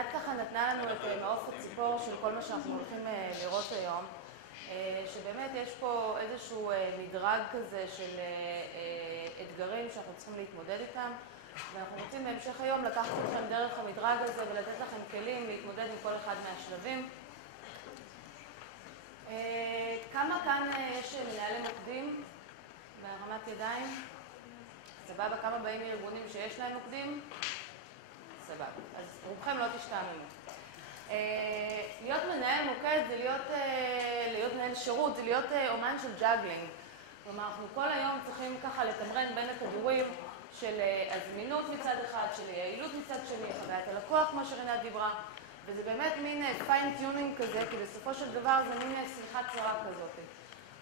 עינת ככה נתנה לנו את מעוף הציפור של כל מה שאנחנו הולכים לראות היום, שבאמת יש פה איזשהו מדרג כזה של אתגרים שאנחנו צריכים להתמודד איתם, ואנחנו רוצים בהמשך היום לקחת אתכם דרך המדרג הזה ולתת לכם כלים להתמודד עם כל אחד מהשלבים. כמה כאן יש מנהלי מוקדים בהרמת ידיים? סבבה, כמה באים מארגונים שיש להם מוקדים? סבבה, אז רובכם לא תשתעממו. להיות מנהל מוקד זה להיות מנהל שירות, זה להיות אומן של ג'אגלינג. כלומר, אנחנו כל היום צריכים ככה לתמרן בין הכדורים של הזמינות מצד אחד, של יעילות מצד שני, חוויית הלקוח, כמו שרינת דיברה, וזה באמת מין פיין-טיונינג כזה, כי בסופו של דבר זה מין שיחת צרה כזאת.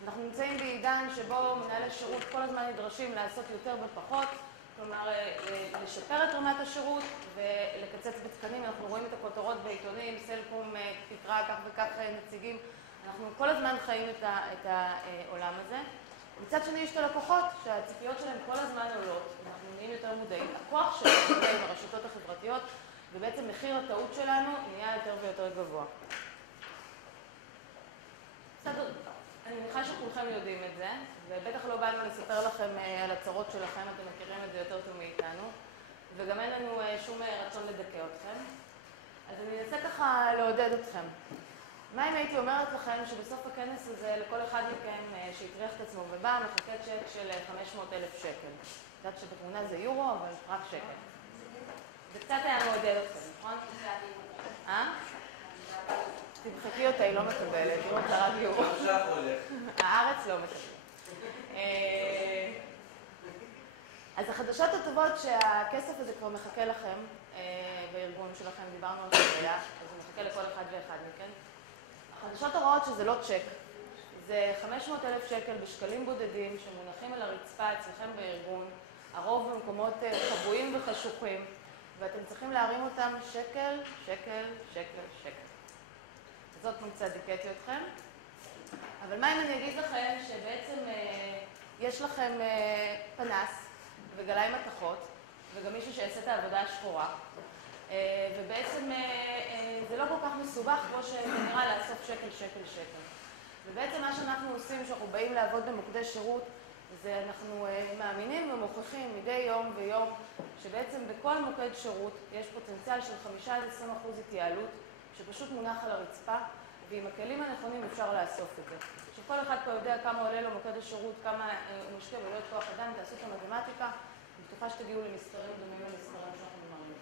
אנחנו נמצאים בעידן שבו מנהלי שירות כל הזמן נדרשים לעשות יותר בפחות, כלומר, לשפר את רמת השירות ולקצץ בתקנים. אנחנו רואים את הכותרות בעיתונים, סלקום פיטרה כך וכך נציגים. אנחנו כל הזמן חיים את העולם הזה. מצד שני יש את הלקוחות שהציפיות שלהם כל הזמן עולות. אנחנו נהיים יותר מודעים. הכוח שלנו עם הרשתות החברתיות, ובעצם מחיר הטעות שלנו נהיה יותר ויותר גבוה. בסדר, אני מניחה שכולכם יודעים את זה, ובטח לא באנו לספר לכם על הצרות שלכם, אתם מכירים את זה יותר טוב מאיתנו, וגם אין לנו שום רצון לדכא אתכם. אז אני אנסה ככה לעודד אתכם. מה אם הייתי אומרת לכם שבסוף הכנס הזה לכל אחד מכם שהטריח את עצמו ובא מחכה צ'ק של 500,000 שקל. יודעת שבתמונה זה יורו, אבל רק שקל. זה קצת היה מעודד אתכם, נכון? תמחקי אותה, היא לא מקבלת, היא רוצה רק יורו. הארץ לא מקבלת. אז החדשות הטובות שהכסף הזה כבר מחכה לכם בארגון שלכם, דיברנו על חוויה, אז הוא מחכה לכל אחד ואחד מכן. החדשות הרעות שזה לא צ'ק, זה 500,000 שקל בשקלים בודדים שמונחים על הרצפה אצלכם בארגון, הרוב במקומות חבויים וחשוכים, ואתם צריכים להרים אותם שקל, שקל, שקל, שקל. זאת קצת דיכאתי אתכם. אבל מה אם אני אגיד לכם שבעצם יש לכם פנס וגליים מתכות, וגם מישהו שיעשה את העבודה השחורה, ובעצם זה לא כל כך מסובך כמו שנראה לאסוף שקל, שקל, שקל. ובעצם מה שאנחנו עושים כשאנחנו באים לעבוד במוקדי שירות, זה אנחנו מאמינים ומוכיחים מדי יום ויום שבעצם בכל מוקד שירות יש פוטנציאל של 5-20% התייעלות שפשוט מונח על הרצפה, ועם הכלים הנכונים אפשר לאסוף את זה. שכל אחד פה יודע כמה עולה לו מוקד השירות, כמה הוא משקיע ולא את כוח אדם, תעשו את המתמטיקה, אני בטוחה שתגיעו למספרים דומים למספרים שאנחנו מראים.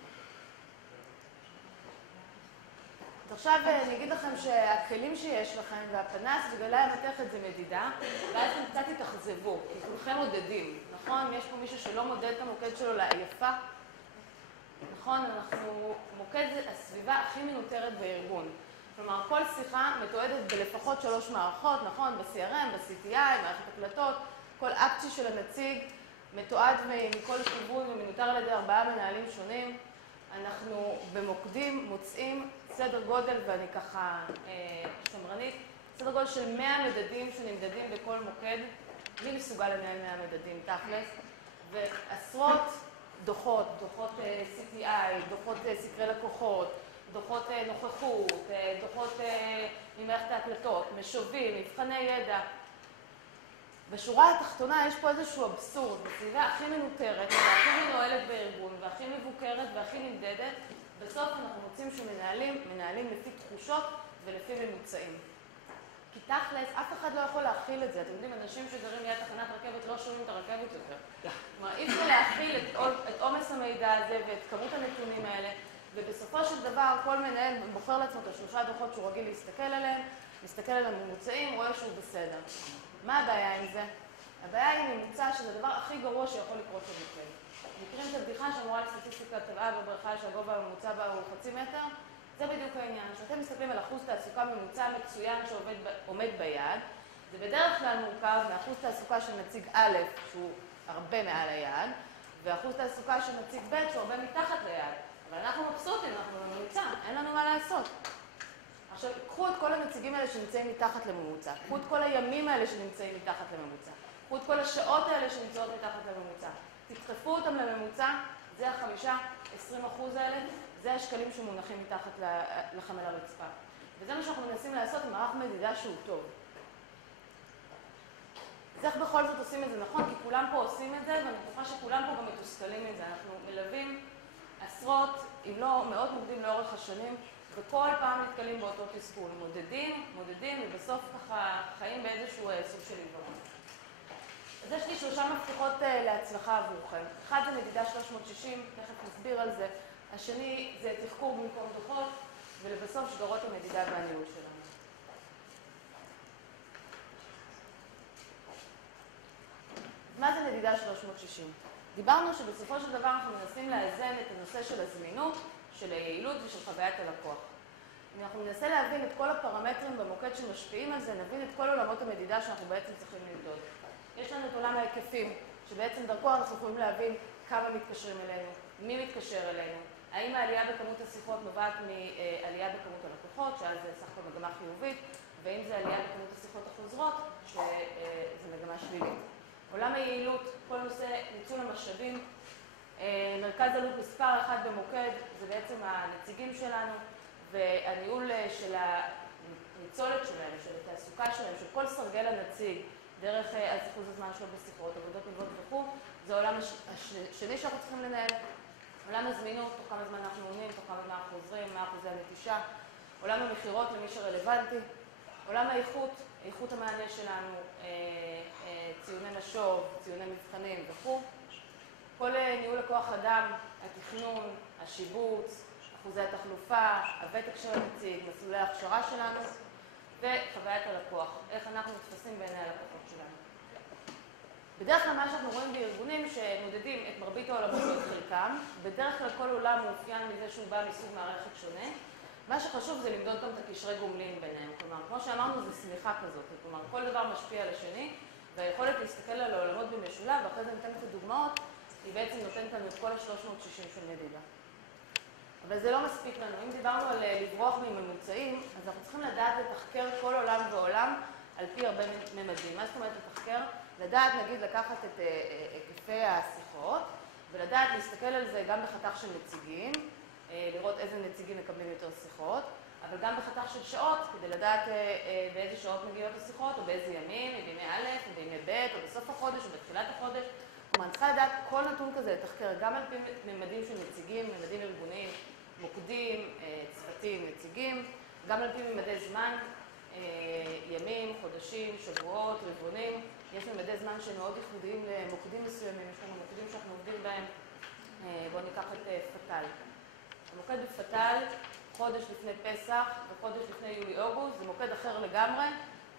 אז עכשיו אני אגיד לכם שהכלים שיש לכם והפנס וגלי המתכת זה מדידה, ואז אתם קצת תתאכזבו, כי כולכם מודדים, נכון? יש פה מישהו שלא מודד את המוקד שלו לעייפה. נכון, אנחנו מוקד הסביבה הכי מנוטרת בארגון. כלומר, כל שיחה מתועדת בלפחות 3 מערכות, נכון? ב-CRM, ב-CTI, מערכת הקלטות, כל אקציה של הנציג מתועד מכל כיוון ומנוטר על ידי 4 מנהלים שונים. אנחנו במוקדים מוצאים סדר גודל, ואני ככה שמרנית, סדר גודל של 100 מדדים שנמדדים בכל מוקד. מי מסוגל לנהל 100 מדדים תכלס? ועשרות דוחות, דוחות CTI, דוחות סקרי לקוחות, דוחות נוכחות, דוחות ממערכת ההקלטות, משובים, מבחני ידע. בשורה התחתונה יש פה איזשהו אבסורד, בסביבה הכי מנוטרת והכי מנוהלת בארגון והכי מבוקרת והכי נמדדת, בסוף אנחנו רוצים שמנהלים לפי תחושות ולפי ממוצעים. כי תכלס, אף אחד לא יכול להכיל את זה. אתם יודעים, אנשים שגרים ליד תחנת רכבת לא שומעים את הרכבת יותר. כלומר, אי אפשר להכיל את עומס המידע הזה ואת כמות הנתונים האלה, ובסופו של דבר כל מנהל בוחר לעצמו את 3 דוחות שהוא רגיל להסתכל עליהם, מסתכל על הממוצעים, רואה שהוא בסדר. מה הבעיה עם זה? הבעיה היא ממוצע שזה הדבר הכי גרוע שיכול לקרות במוקד. מכירים את הבדיחה שאמורה לסטטיסטיקה טבעה בבריכה שהגובה הממוצע בה הוא 0.5 מטר? זה בדיוק העניין. כשאתם מסתכלים על אחוז תעסוקה ממוצע מצוין שעומד ביעד, זה בדרך כלל מורכב מאחוז תעסוקה של נציג א', שהוא הרבה מעל היעד, ואחוז תעסוקה של נציג ב', שהוא הרבה מתחת ליעד. אבל אנחנו מבסוטים, אנחנו בממוצע, אין לנו מה לעשות. עכשיו, קחו את כל הנציגים האלה שנמצאים מתחת לממוצע, קחו את כל הימים האלה שנמצאים מתחת לממוצע, קחו את כל השעות האלה שנמצאות מתחת לממוצע, תדחפו אותם לממוצע, זה 5-20% האלה, זה השקלים שמונחים מתחת לחמל הרצפה. וזה מה שאנחנו מנסים לעשות עם מערך מדידה שהוא טוב. אז איך בכל זאת עושים את זה נכון? כי כולם פה עושים את זה, ואני בטוחה שכולם פה גם מתוסכלים מזה. אנחנו מלווים עשרות, אם לא מאות מוקדים לאורך השנים, וכל פעם נתקלים באותו תסכול. מודדים, ובסוף ככה חיים באיזשהו סוג של עיוורון. אז יש לי 3 מפתחות להצלחה עבורכם. אחד זה מדידה 360, תכף נסביר על זה. השני זה תחקור במקום דוחות, ולבסוף שגרות המדידה והניהול שלנו. מה זה מדידה 360? דיברנו שבסופו של דבר אנחנו מנסים לאזן את הנושא של הזמינות, של היעילות ושל חוויית הלקוח. אם אנחנו ננסה להבין את כל הפרמטרים במוקד שמשפיעים על זה, נבין את כל עולמות המדידה שאנחנו בעצם צריכים למדוד. יש לנו את עולם ההיקפים, שבעצם דרכו אנחנו יכולים להבין כמה מתקשרים אלינו, מי מתקשר אלינו, האם העלייה בכמות השיחות נובעת מעלייה בכמות הלקוחות, שאז זה סך הכל מגמה חיובית, ואם זה עלייה בכמות השיחות החוזרות, שזה מגמה שלילית. עולם היעילות, כל נושא ניצול המשאבים, מרכז עלות מספר 1 במוקד, זה בעצם הנציגים שלנו, והניהול של הניצולת שלהם, של התעסוקה שלהם, של כל סרגל הנציג, דרך אחוז הזמן שלו בשיחות, עבודות נלוות וכו', זה העולם השני שאנחנו צריכים לנהל. עולם הזמינות, תוך כמה זמן אנחנו עונים, תוך כמה זמן אנחנו חוזרים, מה אחוזי הנטישה. עולם המחירות למי שרלוונטי. עולם האיכות, איכות המענה שלנו, ציוני משוב, ציוני מבחנים וכו'. כל ניהול הכוח אדם, התכנון, השיבוץ, אחוזי התחלופה, הוותק של הנציג, מסלולי ההכשרה שלנו, וחוויית הלקוח, איך אנחנו נתפסים בעיני הלקוחות שלנו. בדרך כלל מה שאנחנו רואים בארגונים שמודדים את מרבית העולמות ואת חלקם, בדרך כלל כל עולם מאופיין מזה שהוא בא מסוג מערכת שונה. מה שחשוב זה למדוד גם את הקשרי גומלין ביניהם. כלומר, כמו שאמרנו, זה סמיכה כזאת. כלומר, כל דבר משפיע על השני, והיכולת להסתכל על העולמות במשולב, ואחרי זה ניתן קצת דוגמאות, היא בעצם נותנת לנו את כל ה-360 של מדידה. אבל זה לא מספיק לנו. אם דיברנו על לברוח מממוצעים, אז אנחנו צריכים לדעת לתחקר כל עולם ועולם על פי הרבה ממדים. מה זאת אומרת לתחקר? לדעת, נגיד, לקחת את היקפי השיחות, ולדעת להסתכל על זה גם בחתך של נציגים, לראות איזה נציגים מקבלים יותר שיחות, אבל גם בחתך של שעות, כדי לדעת באיזה שעות מגיעות השיחות, או באיזה ימים, בימי א', או בימי ב', או בסוף החודש, או בתחילת החודש. כלומר, צריכה לדעת כל נתון כזה לתחקר, גם על פי ממדים של נציגים, ממדים ארגוניים, מוקדים, צוותים, נציגים, גם על פי ממדי זמן, ימים, חודשים, שבועות, רבעונים. יש ממדי זמן שמאוד ייחודיים למוקדים מסוימים, יש לנו מוקדים שאנחנו עובדים בהם. בואו ניקח את פתל. המוקד בפתל, חודש לפני פסח וחודש לפני יולי-אוגוסט, זה מוקד אחר לגמרי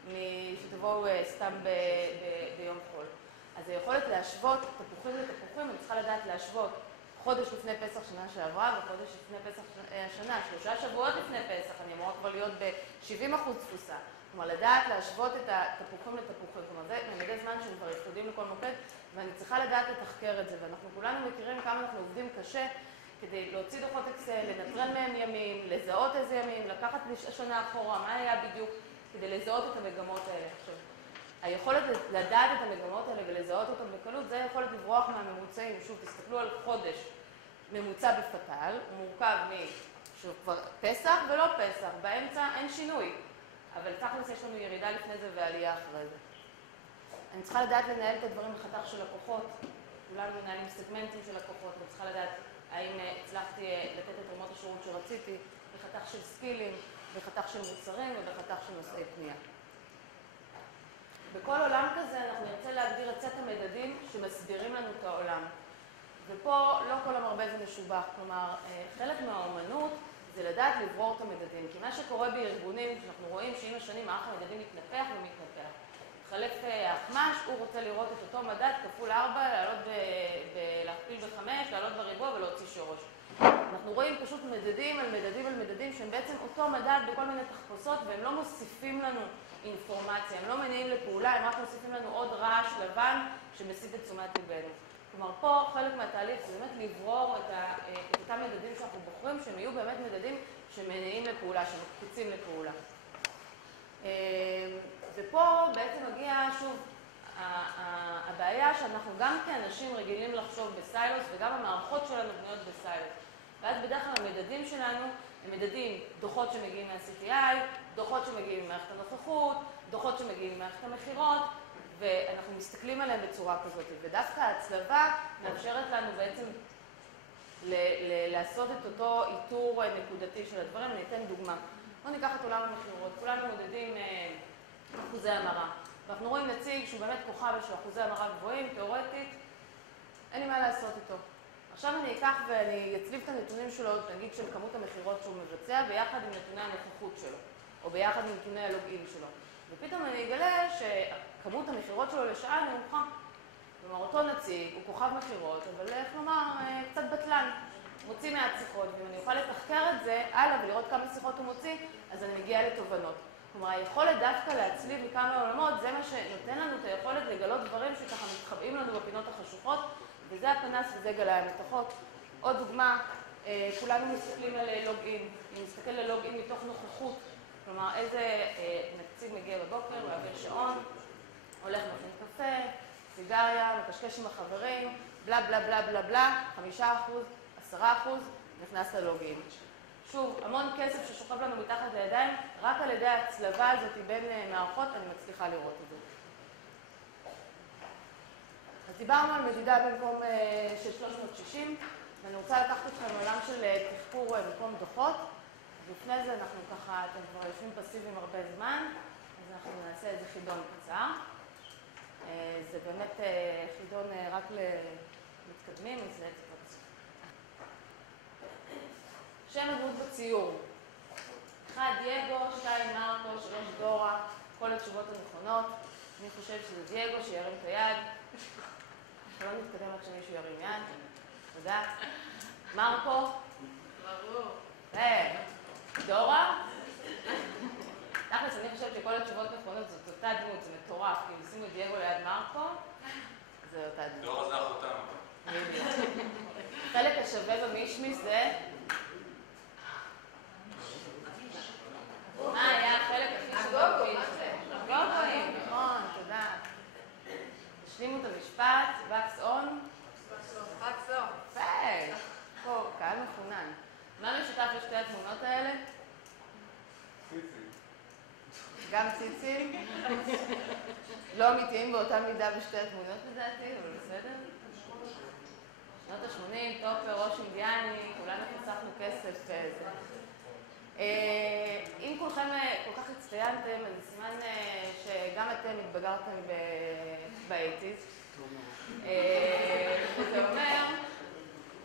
משתבואו סתם ביום חול. אז היכולת להשוות תפוחים לתפוחים, אני צריכה לדעת להשוות חודש לפני פסח שנה שעברה וחודש לפני פסח השנה, 3 שבועות לפני פסח, אני אמורה כבר להיות ב-70% תפוסה. כלומר, לדעת להשוות את התפוחים לתפוחים. כלומר, זה ממדי זמן שהם כבר ייחודים לכל מוקד, ואני צריכה לדעת לתחקר את זה. ואנחנו כולנו מכירים כמה אנחנו עובדים קשה כדי להוציא דוחות אקסל, לנטרל מהם ימים, לזהות איזה ימים, לקחת השנה אחורה, מה היה בדיוק, כדי לזהות את המגמות האלה. עכשיו, היכולת לדעת את המגמות האלה ולזהות אותם בקלות, זה היכולת לברוח מהממוצעים. שוב, תסתכלו על חודש ממוצע בפתל, הוא מורכב שוב כבר פסח ולא פסח, באמצע אין שינוי. אבל תכלס יש לנו ירידה לפני זה ועלייה אחרי זה. אני צריכה לדעת לנהל את הדברים בחתך של לקוחות. כולנו מנהלים סגמנטים של לקוחות, אני צריכה לדעת האם הצלחתי לתת את רמות השירות שרציתי, בחתך של סקילים, בחתך של מוצרים ובחתך של נושאי פנייה. בכל עולם כזה אנחנו נרצה להגדיר את סט המדדים שמסבירים לנו את העולם. ופה לא כל המרבה זה משובח, כלומר, חלק מהאומנות זה לדעת לברור את המדדים. כי מה שקורה בארגונים, שאנחנו רואים שעם השנים מערך המדדים מתנפח ומתנפח. מתחלף האחמ"ש, הוא רוצה לראות את אותו מדד כפול 4, להכפיל ב5, לעלות בריבוע ולהוציא שורש. אנחנו רואים פשוט מדדים על מדדים על מדדים שהם בעצם אותו מדד בכל מיני תחפושות, והם לא מוסיפים לנו אינפורמציה, הם לא מניעים לפעולה, הם רק מוסיפים לנו עוד רעש לבן שמסיט את תשומת ליבנו. כלומר, פה חלק מהתהליך זה באמת לברור את אותם מדדים שאנחנו בוחרים, שהם יהיו באמת מדדים שמניעים לפעולה, שמקפיצים לפעולה. ופה בעצם מגיע שוב הבעיה שאנחנו גם כאנשים רגילים לחשוב בסיילוס, וגם המערכות שלנו בנויות בסיילוס. ואז בדרך כלל המדדים שלנו הם מדדים דוחות שמגיעים מה-CPI, דוחות שמגיעים ממערכת הנוכחות, דוחות שמגיעים ממערכת המחירות, ואנחנו מסתכלים עליהם בצורה כזאת. ודווקא ההצלבה מאפשרת לנו בעצם לעשות את אותו איתור נקודתי של הדברים. אני אתן דוגמה. בואו ניקח את עולם המחירות. כולנו מודדים אחוזי המרה. ואנחנו רואים נציג שהוא באמת כוכב של אחוזי המרה גבוהים, תיאורטית, אין לי מה לעשות איתו. עכשיו אני אקח ואני אצליב את הנתונים שלו, נגיד של כמות המחירות שהוא מבצע, ביחד עם נתוני הנוכחות שלו, או ביחד עם נתוני הלוגין שלו. ופתאום אני אגלה שכמות המחירות שלו לשעה נמוכה. כלומר, אותו נציג הוא כוכב מחירות, אבל איך לומר, קצת בטלן. מוציא מעט שיחות, ואם אני אוכל לתחקר את זה הלאה ולראות כמה שיחות הוא מוציא, אז אני מגיעה לתובנות. כלומר, היכולת דווקא להצליב מכמה עולמות, זה מה שנותן לנו את היכולת לגלות דברים שככה מתחבאים לנו בפינות החשוכות, וזה הפנס וזה גלאי המתכות. עוד דוגמה, כולנו מסתכלים על לוגין. אני מסתכל על לוגין מתוך נוכחות, כלומר, איזה נציג מגיע בבוקר, מעביר שעון, הולך מכין קפה, סיגריה, מקשקש עם החברים, בלה בלה בלה בלה בלה, 5%, 10%, נכנס ללוגין. שוב, המון כסף ששוכב לנו מתחת לידיים, רק על ידי ההצלבה הזאת בין מערכות אני מצליחה לראות את זה. אז דיברנו על מדידה במקום של 360, ואני רוצה לקחת אתכם לעולם של תחקור במקום דוחות. לפני זה אנחנו ככה, אתם כבר יושבים פסיביים הרבה זמן, אז אנחנו נעשה איזה חידון קצר. זה באמת חידון רק למתקדמים, אז זה קצת. שם הדמות בציור. 1 דייגו, 2 מרקו, 3 דורה, כל התשובות הנכונות. אני חושב שזה דייגו שירים את היד. לא נתקדם רק שמישהו ירים יד. תודה. מרקו? ברור. דורה? תכלס, אני חושבת שכל התשובות נכונות זאת אותה דמות, זה מטורף. כי אם שימו את דייגו ליד מרקו, זה אותה דמות. דורה זה אחותם. חלק השווה במישמיש זה... מה היה החלק הכי שווה במישמיש? הגוגויים, נכון, תודה. השלימו את המשפט, וקס און. וקס און. יפה. פה, קהל מחונן. מה משותף לשתי התמונות האלה? ציצים. גם ציצים? לא אמיתיים באותה מידה בשתי התמונות לדעתי, אבל בסדר? שנות ה-80, טופר, ראש אינדיאני, כולנו חסכנו כסף. אם כולכם כל כך הצטיינתם, אז זה סימן שגם אתם התבגרתם ב-80s.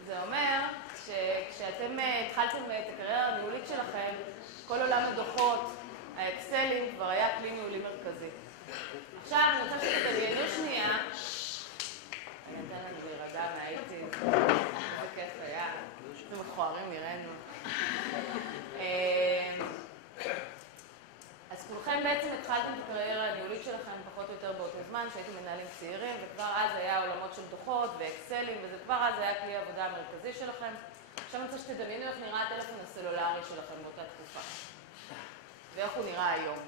זה אומר שכשאתם התחלתם את הקריירה הניהולית שלכם, כל עולם הדוחות, האקסלים, כבר היה כלי ניהולי מרכזי. עכשיו אני רוצה שתדמיינו שנייה, אני אתן לנו להירגע מהאיטים, איזה כיף היה, איזה מכוערים נראינו. אז כולכם בעצם התחלתם את הקריירה הניהולית שלכם פחות או יותר באותו זמן, שהייתם מנהלים צעירים, וכבר אז היה עולמות של דוחות ואקסלים, וזה כבר אז היה כלי העבודה המרכזי שלכם. עכשיו אני רוצה שתדמיינו איך נראה הטלפון הסלולרי שלכם באותה תקופה. ואיך הוא נראה היום.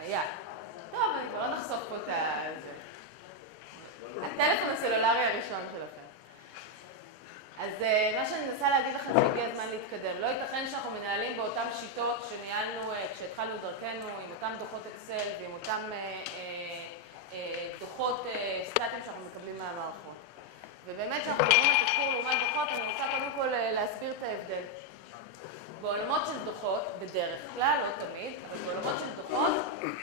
היה. טוב, אני כבר לא נחשוף פה את זה. הטלפון הסלולרי הראשון שלכם. אז מה שאני מנסה להגיד לכם שהגיע הזמן להתקדם. לא ייתכן שאנחנו מנהלים באותן שיטות שניהלנו כשהתחלנו דרכנו, עם אותם דוחות אקסל ועם אותם דוחות סטטיים שאנחנו מקבלים מהמערכות. ובאמת כשאנחנו מדברים על תחקור לעומת דוחות, אני רוצה קודם כל להסביר את ההבדל. בעולמות של דוחות, בדרך כלל, לא תמיד, אבל בעולמות של דוחות,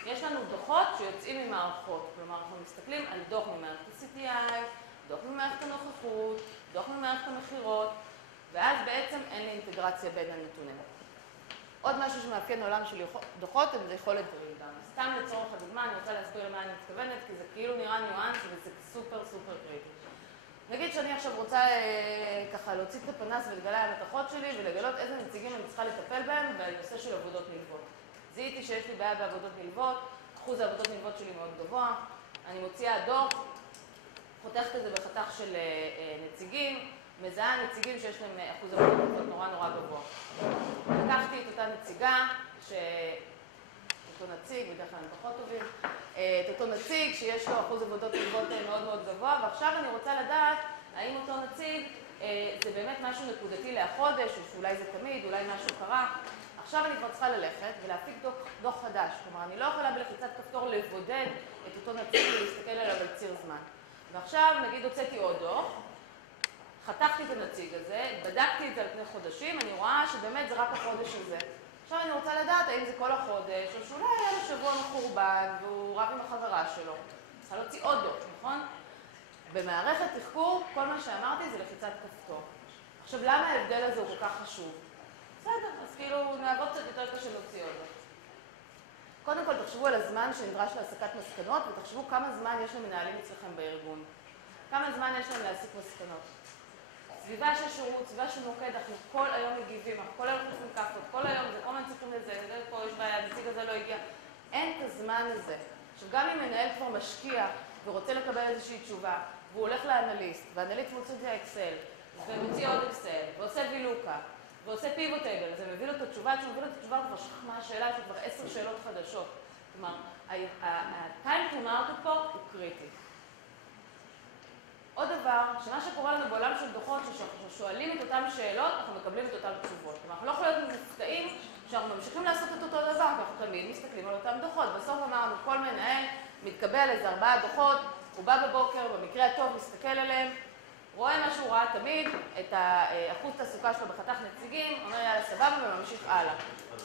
יש לנו דוחות שיוצאים ממערכות. כלומר, אנחנו מסתכלים על דוח ממערכת ה-CPI, דוח ממערכת הנוכחות, דוח ממערכת המחירות, ואז בעצם אין לי אינטגרציה בין הנתונים. עוד משהו שמאפיין עולם של דוחות, זה יכולת דריבה. סתם לצורך הדוגמה, אני רוצה להסביר למה אני מתכוונת, כי זה כאילו נראה ניואנס וזה סופר סופר קריטי. נגיד שאני עכשיו רוצה ככה להוציא את הפנס ולגלי המתכות שלי ולגלות איזה נציגים אני צריכה לטפל בהם בנושא של עבודות נלוות. זיהיתי שיש לי בעיה בעבודות נלוות, אחוז העבודות נלוות שלי מאוד גבוה, אני מוציאה דוח, חותכת את זה בחתך של נציגים, מזהה נציגים שיש להם אחוז עבודות נלוות נורא נורא גבוה. לקחתי את אותה נציגה, אותו נציג, בדרך כלל הם פחות טובים, את אותו נציג שיש לו אחוז עבודות נלוות מאוד מאוד גבוה, ועכשיו אני רוצה לדעת האם אותו נציג זה באמת משהו נקודתי לחודש, או שאולי זה תמיד, אולי משהו קרה. עכשיו אני כבר צריכה ללכת ולהפיק דוח חדש. כלומר, אני לא יכולה בלחיצת כפתור לבודד את אותו נציג ולהסתכל עליו על ציר זמן. ועכשיו, נגיד, הוצאתי עוד דוח, חתכתי את הנציג הזה, בדקתי את זה על פני חודשים, אני רואה שבאמת זה רק החודש הזה. עכשיו אני רוצה לדעת האם זה כל החודש, או שאולי היה לו שבוע מחורבן והוא רב עם החברה שלו. צריכה להוציא עוד דוח, נכון? במערכת תחקור, כל מה שאמרתי זה לחיצת כפתור. עכשיו, למה ההבדל הזה הוא כל כך חשוב? בסדר, אז כאילו נעבוד קצת יותר קשה להוציא עוד דוח. קודם כל, תחשבו על הזמן שנדרש להסקת מסקנות, ותחשבו כמה זמן יש למנהלים אצלכם בארגון. כמה זמן יש להם להסיק מסקנות. סביבה של שירות, סביבה של מוקד, אנחנו כל היום מגיבים, אנחנו כל היום חושבים כפות, כל היום זה כל מיני צריכים לזה, פה יש בעיה, הנציג הזה לא הגיע. אין את הזמן הזה. עכשיו, גם אם מנהל כבר משקיע ורוצה לקבל איזושהי תשובה, והוא הולך לאנליסט, והאנליסט מוציא את האקסל, ומוציא עוד אקסל, ועושה וילוקה, ועושה פיבוט טייבל, זה מביא לו את התשובה, כשהוא מביא לו את התשובה כבר שכמה השאלה, יש לו כבר 10 שאלות חדשות. כלומר, ה-time to market פה הוא קריטי. עוד דבר, שמה שקורה לנו בעולם של דוחות, ששואלים את אותן שאלות, אנחנו מקבלים את אותן תשובות. כלומר, אנחנו לא יכולים להיות מופתעים שאנחנו ממשיכים לעשות את אותו דבר, כי אנחנו תמיד מסתכלים על אותם דוחות. בסוף אמרנו, כל מנהל מתקבל איזה 4 דוחות, הוא בא בבוקר, במקרה הטוב מסתכל עליהם, רואה מה שהוא ראה תמיד, את האחוז תעסוקה שלו בחתך נציגים, אומר יאללה סבבה וממשיך הלאה.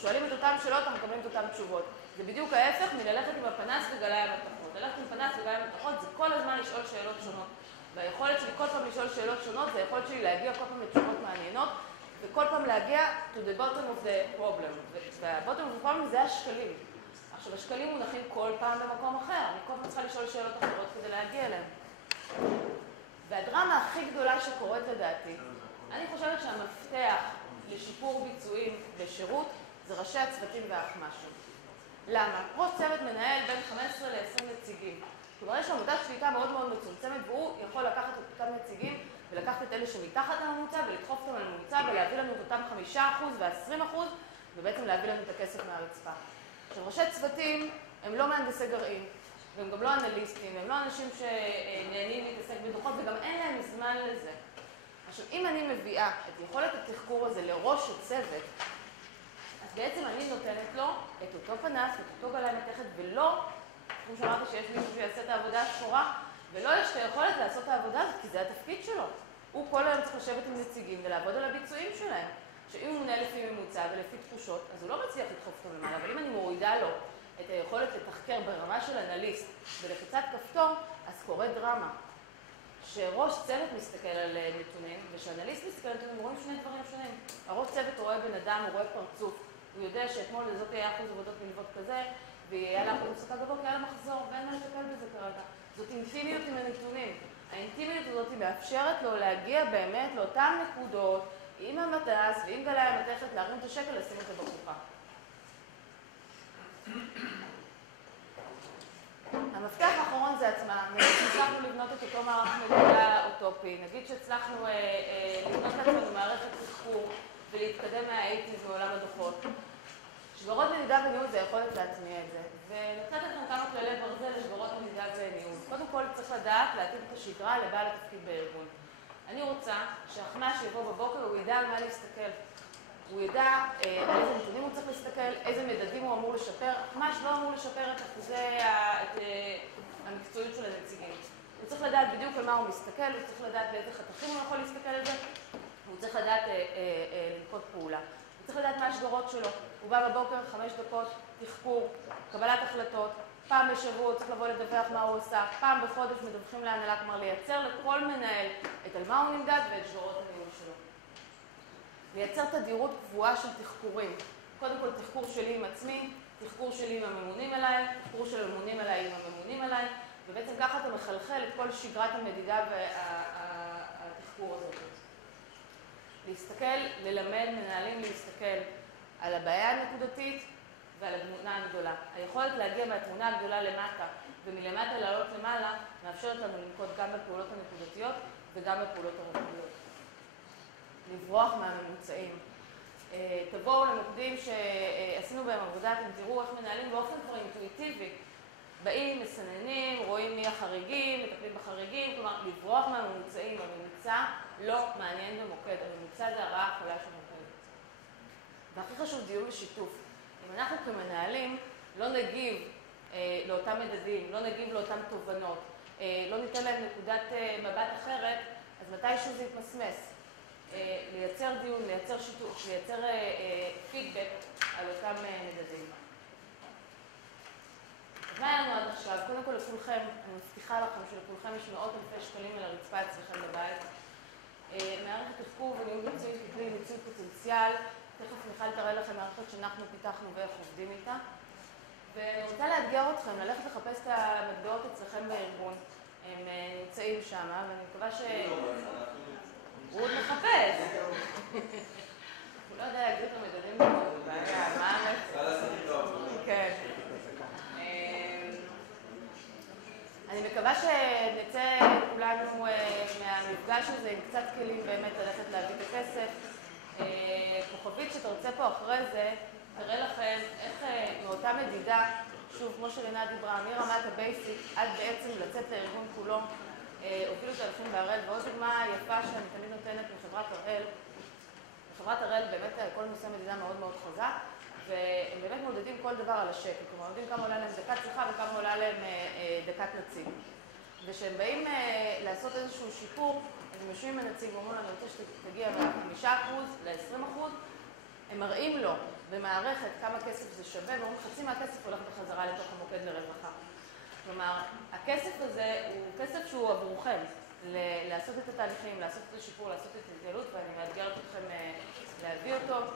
שואלים את אותן שאלות, אנחנו מקבלים את אותן תשובות. זה בדיוק ההפך מללכת עם הפנס וגלאי המתכות. ללכת עם פנס וגלאי המתכות זה כל הזמן לשאול שאלות שונות. והיכולת שלי כל פעם לשאול שאלות שונות, זה היכולת שלי להגיע כל פעם לתשובות מעניינות, וכל פעם להגיע to the bottom of the problem. וה-bottom of the problem זה השקלים. עכשיו, השקלים מונחים כל פעם במקום אחר. אני כל פעם צריכה לשאול שאלות אחרות כדי להגיע אליהם. והדרמה הכי גדולה שקורית לדעתי, אני חושבת שהמפתח לשיפור ביצועים בשירות זה ראשי הצוותים והאחמ"שים. למה? ראש צוות מנהל בין 15 ל-20 נציגים. כלומר, יש לו עמודת שליטה מאוד מאוד מצומצמת, והוא יכול לקחת את אותם נציגים ולקחת את אלה שמתחת לממוצע ולדחוף אותם לממוצע ולהביא לנו את אותם 5% ו-20% ובעצם להביא לנו את הכסף מהרצפה. עכשיו, ראשי צוותים הם לא מהנדסי גרעין, והם גם לא אנליסטים, הם לא אנשים שנהנים להתעסק בדוחות וגם אין להם זמן לזה. עכשיו, אם אני מביאה את יכולת התחקור הזה לראש הצוות, אז בעצם אני נותנת לו את אותו פנס, את אותו גלאי מתכת, ולא, כמו שאמרתי שיש מישהו שיעשה את העבודה השחורה, ולא יש את היכולת לעשות את העבודה הזאת, כי זה התפקיד שלו. הוא כל היום צריך לשבת עם נציגים ולעבוד על הביצועים שלהם. שאם הוא מונה לפי ממוצע ולפי תחושות, אז הוא לא מצליח לדחוף אותו למעלה, אבל אם אני מורידה לו את היכולת לתחקר ברמה של אנליסט בלחיצת כפתור, אז קורה דרמה. שראש צוות מסתכל על נתונים, ושאנליסט מסתכל על נתונים, רואים שני דברים שונים. הראש צוות רואה בן אדם, הוא רואה פרצוף, הוא יודע שאתמול זאת היה אחוז עבודות מלוות כזה, והיה לה אחוז הפסקה גבוה, כי היה לה מחזור, ואין מה לטפל בזה כרגע. זאת אינטימיות עם הנתונים. האינטימיות הזאת מאפשרת לו להגיע באמת לאותן נקודות, עם המטס ועם גלאי המתכת, להרים את השקל, לשים אותו בקופה. המפתח האחרון זה עצמה. נגיד שהצלחנו לבנות את אותו מערך מדידה אוטופי. נגיד שהצלחנו לבנות לעצמנו מערכת תחקור ולהתקדם מה-80s מעולם הדוחות. שגרות מדידה וניהול זה יכולת להטמיע את זה. ונתת לכם כמה כללי ברזל לשגרות מדידה וניהול. קודם כל צריך לדעת להתאים את השגרה לבעל התפקיד בארגון. אני רוצה שהאחמ"ש יבוא בבוקר והוא ידע על מה להסתכל. הוא ידע על איזה נתונים הוא צריך להסתכל, איזה מדדים הוא אמור לשפר. האחמ"ש לא אמור לשפר את אחוזי המקצועיות של הנציגים. הוא צריך לדעת בדיוק על מה הוא מסתכל, הוא צריך לדעת באיזה חתכים הוא יכול להסתכל על זה, והוא צריך לדעת לנקוט פעולה. הוא צריך לדעת מה השגרות שלו. הוא בא בבוקר, 5 דקות, תחקור, קבלת החלטות. פעם בשבוע הוא צריך לבוא לדווח מה הוא עושה. פעם בחודש מדווחים להנהלה, כלומר לייצר לכל מנהל את על מה הוא נמדד ואת שגרות הניהול שלו. לייצר תדירות קבועה של תחקורים. קודם כל תחקור שלי עם עצמי, תחקור שלי עם הממונים אליי, תחקור של הממונים אליי עם הממונים אליי, ובעצם ככה אתה מחלחל את כל שגרת המדידה והתחקור הזאת. להסתכל, ללמד מנהלים להסתכל על הבעיה הנקודתית ועל התמונה הגדולה. היכולת להגיע מהתמונה הגדולה למטה ומלמטה לעלות למעלה מאפשרת לנו לנקוט גם בפעולות הנקודתיות וגם בפעולות הרוחביות. לברוח מהממוצעים. תבואו למוקדים שעשינו בהם עבודה, אתם תראו איך מנהלים באופן כבר אינטואיטיבי. באים, מסננים, רואים מי החריגים, מטפלים בחריגים, כלומר לברוח מהממוצעים. הממוצע לא מעניין במוקד, הממוצע זה הרעה החולה של מוקד. והכי חשוב דיון ושיתוף. אם אנחנו כמנהלים לא נגיב לאותם מדדים, לא נגיב לאותם תובנות, לא ניתן להם נקודת מבט אחרת, אז מתישהו זה יתמסמס. לייצר דיון, לייצר שיתוף, לייצר פידבק על אותם מדדים. מה היה לנו עד עכשיו? קודם כל לכולכם, אני מבטיחה לכם שלכולכם יש מאות אלפי שקלים על הרצפה אצלכם בבית. מערכת תחקור וניהול ביצועי ככלי מיצוי פוטנציאל. תכף מיכל תראה לכם מערכת שאנחנו פיתחנו ואיך עובדים איתה. ואני רוצה לאתגר אתכם, ללכת לחפש את המטבעות אצלכם בארגון. הם נמצאים שם, ואני מקווה ש... הוא עוד מחפש. הוא לא יודע להגדיר את המדדים שלו, זה בעיה, מה האמת? כן. אני מקווה שנצא כולנו מהמפגש הזה עם קצת כלים באמת ללכת להביא את הכסף. כוכבית שתרצה פה אחרי זה, תראה לכם איך מאותה מדידה, שוב, כמו שרינה דיברה, מרמת הבייסיק עד בעצם לצאת לארגון כולו, הובילו תהליכים בהראל, ועוד דוגמה יפה שאני תמיד נותנת מחברת הראל. בחברת הראל באמת כל נושא מדידה מאוד מאוד חזק, והם באמת מודדים כל דבר על השקל. כלומר, יודעים כמה עולה להם דקת שיחה וכמה עולה להם דקת נציג. וכשהם באים לעשות איזשהו שיפור, אז הם יושבים עם הנציג ואומרים לנו, אני רוצה שתגיע מ5% ל-20%, הם מראים לו במערכת כמה כסף זה שווה, ואומרים חצי מהכסף הולך בחזרה לתוך המוקד לרווחה. כלומר, הכסף הזה הוא כסף שהוא עבורכם, לעשות את התהליכים, לעשות את השיפור, לעשות את ההתייעלות, ואני מאתגרת אתכם להביא אותו.